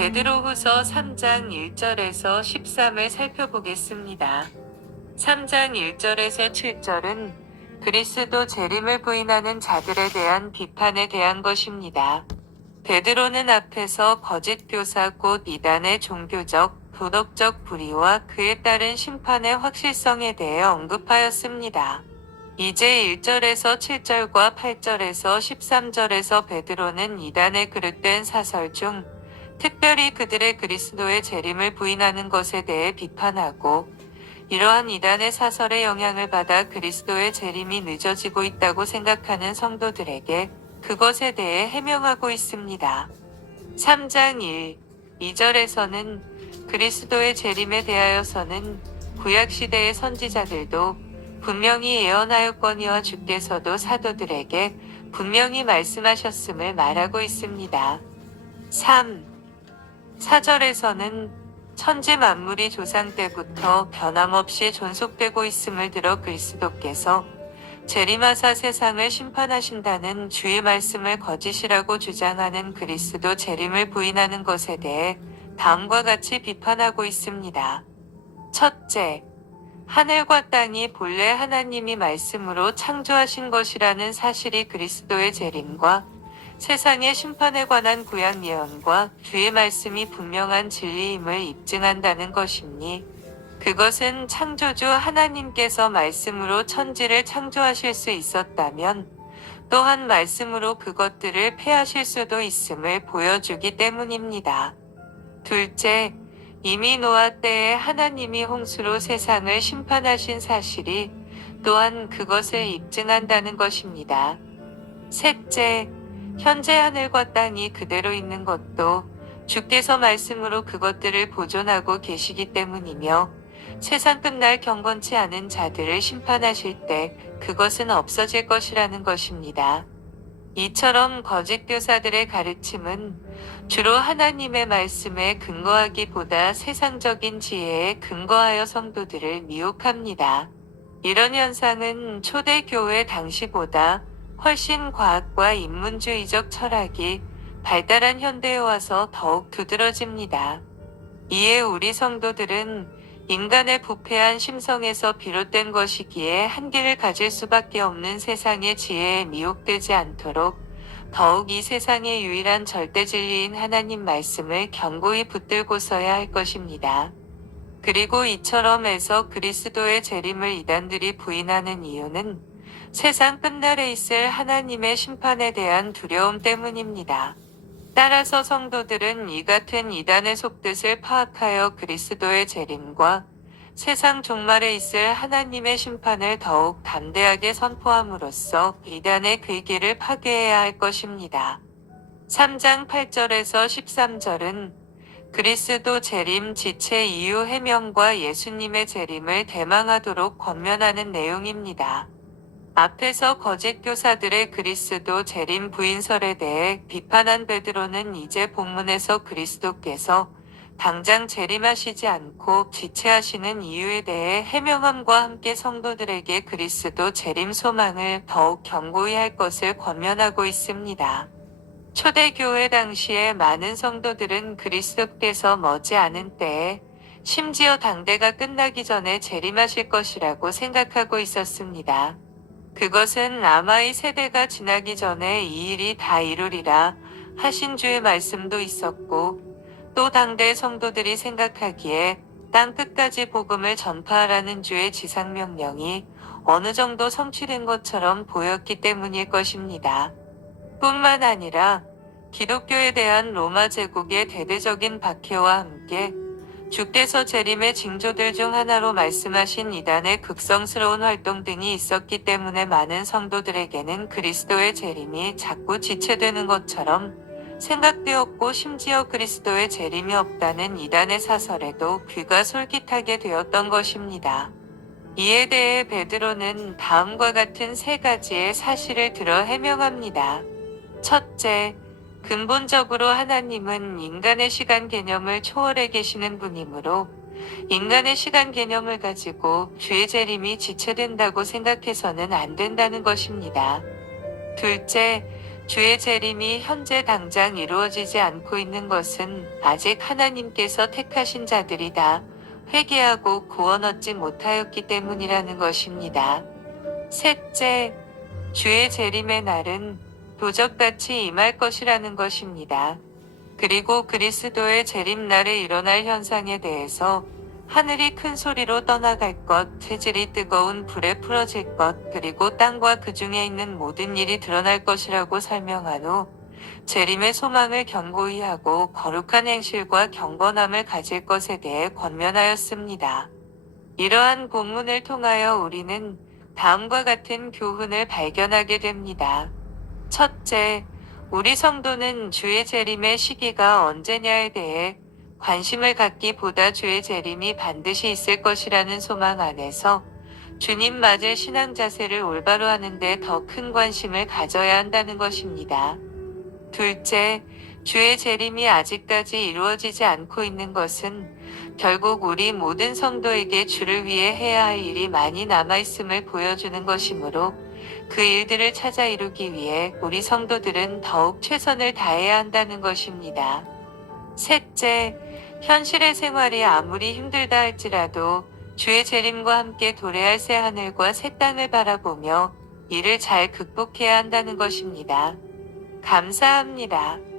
베드로후서 3장 1절에서 13을 살펴보겠습니다. 3장 1절에서 7절은 그리스도 재림을 부인하는 자들에 대한 비판에 대한 것입니다. 베드로는 앞에서 거짓 교사 곧 이단의 종교적, 도덕적 불의와 그에 따른 심판의 확실성에 대해 언급하였습니다. 이제 1절에서 7절과 8절에서 13절에서 베드로는 이단에 그릇된 사설 중 특별히 그들의 그리스도의 재림을 부인하는 것에 대해 비판하고 이러한 이단의 사설의 영향을 받아 그리스도의 재림이 늦어지고 있다고 생각하는 성도들에게 그것에 대해 해명하고 있습니다. 3장 1, 2절에서는 그리스도의 재림에 대하여서는 구약시대의 선지자들도 분명히 예언하였거니와 주께서도 사도들에게 분명히 말씀하셨음을 말하고 있습니다. 3. 4절에서는 천지 만물이 조상 때부터 변함없이 존속되고 있음을 들어 그리스도께서 재림하사 세상을 심판하신다는 주의 말씀을 거짓이라고 주장하는 그리스도 재림을 부인하는 것에 대해 다음과 같이 비판하고 있습니다. 첫째, 하늘과 땅이 본래 하나님이 말씀으로 창조하신 것이라는 사실이 그리스도의 재림과 세상의 심판에 관한 구약 예언과 주의 말씀이 분명한 진리임을 입증한다는 것이니 그것은 창조주 하나님께서 말씀으로 천지를 창조하실 수 있었다면 또한 말씀으로 그것들을 폐하실 수도 있음을 보여주기 때문입니다. 둘째, 이미 노아 때에 하나님이 홍수로 세상을 심판하신 사실이 또한 그것을 입증한다는 것입니다. 셋째, 현재 하늘과 땅이 그대로 있는 것도 주께서 말씀으로 그것들을 보존하고 계시기 때문이며 세상 끝날 경건치 않은 자들을 심판하실 때 그것은 없어질 것이라는 것입니다. 이처럼 거짓 교사들의 가르침은 주로 하나님의 말씀에 근거하기보다 세상적인 지혜에 근거하여 성도들을 미혹합니다. 이런 현상은 초대교회 당시보다 훨씬 과학과 인문주의적 철학이 발달한 현대에 와서 더욱 두드러집니다. 이에 우리 성도들은 인간의 부패한 심성에서 비롯된 것이기에 한계를 가질 수밖에 없는 세상의 지혜에 미혹되지 않도록 더욱 이 세상의 유일한 절대 진리인 하나님 말씀을 견고히 붙들고서야 할 것입니다. 그리고 이처럼 해서 그리스도의 재림을 이단들이 부인하는 이유는 세상 끝날에 있을 하나님의 심판에 대한 두려움 때문입니다. 따라서 성도들은 이 같은 이단의 속뜻을 파악하여 그리스도의 재림과 세상 종말에 있을 하나님의 심판을 더욱 담대하게 선포함으로써 이단의 괴계를 파괴해야 할 것입니다. 3장 8절에서 13절은 그리스도 재림 지체 이유 해명과 예수님의 재림을 대망하도록 권면하는 내용입니다. 앞에서 거짓 교사들의 그리스도 재림 부인설에 대해 비판한 베드로는 이제 본문에서 그리스도께서 당장 재림하시지 않고 지체하시는 이유에 대해 해명함과 함께 성도들에게 그리스도 재림 소망을 더욱 견고히 할 것을 권면하고 있습니다. 초대교회 당시에 많은 성도들은 그리스도께서 머지않은 때에 심지어 당대가 끝나기 전에 재림하실 것이라고 생각하고 있었습니다. 그것은 아마 이 세대가 지나기 전에 이 일이 다 이루리라 하신 주의 말씀도 있었고 또 당대 성도들이 생각하기에 땅 끝까지 복음을 전파하라는 주의 지상명령이 어느 정도 성취된 것처럼 보였기 때문일 것입니다. 뿐만 아니라 기독교에 대한 로마 제국의 대대적인 박해와 함께 주께서 재림의 징조들 중 하나로 말씀하신 이단의 극성스러운 활동 등이 있었기 때문에 많은 성도들에게는 그리스도의 재림이 자꾸 지체되는 것처럼 생각되었고 심지어 그리스도의 재림이 없다는 이단의 사설에도 귀가 솔깃하게 되었던 것입니다. 이에 대해 베드로는 다음과 같은 세 가지의 사실을 들어 해명합니다. 첫째, 근본적으로 하나님은 인간의 시간 개념을 초월해 계시는 분이므로 인간의 시간 개념을 가지고 주의 재림이 지체된다고 생각해서는 안 된다는 것입니다. 둘째, 주의 재림이 현재 당장 이루어지지 않고 있는 것은 아직 하나님께서 택하신 자들이 다 회개하고 구원 얻지 못하였기 때문이라는 것입니다. 셋째, 주의 재림의 날은 도적같이 임할 것이라는 것입니다. 그리고 그리스도의 재림 날에 일어날 현상에 대해서 하늘이 큰 소리로 떠나갈 것, 재질이 뜨거운 불에 풀어질 것, 그리고 땅과 그 중에 있는 모든 일이 드러날 것이라고 설명한 후 재림의 소망을 견고히 하고 거룩한 행실과 경건함을 가질 것에 대해 권면하였습니다. 이러한 본문을 통하여 우리는 다음과 같은 교훈을 발견하게 됩니다. 첫째, 우리 성도는 주의 재림의 시기가 언제냐에 대해 관심을 갖기보다 주의 재림이 반드시 있을 것이라는 소망 안에서 주님 맞을 신앙 자세를 올바로 하는데 더 큰 관심을 가져야 한다는 것입니다. 둘째, 주의 재림이 아직까지 이루어지지 않고 있는 것은 결국 우리 모든 성도에게 주를 위해 해야 할 일이 많이 남아있음을 보여주는 것이므로 그 일들을 찾아 이루기 위해 우리 성도들은 더욱 최선을 다해야 한다는 것입니다. 셋째, 현실의 생활이 아무리 힘들다 할지라도 주의 재림과 함께 도래할 새 하늘과 새 땅을 바라보며 이를 잘 극복해야 한다는 것입니다. 감사합니다.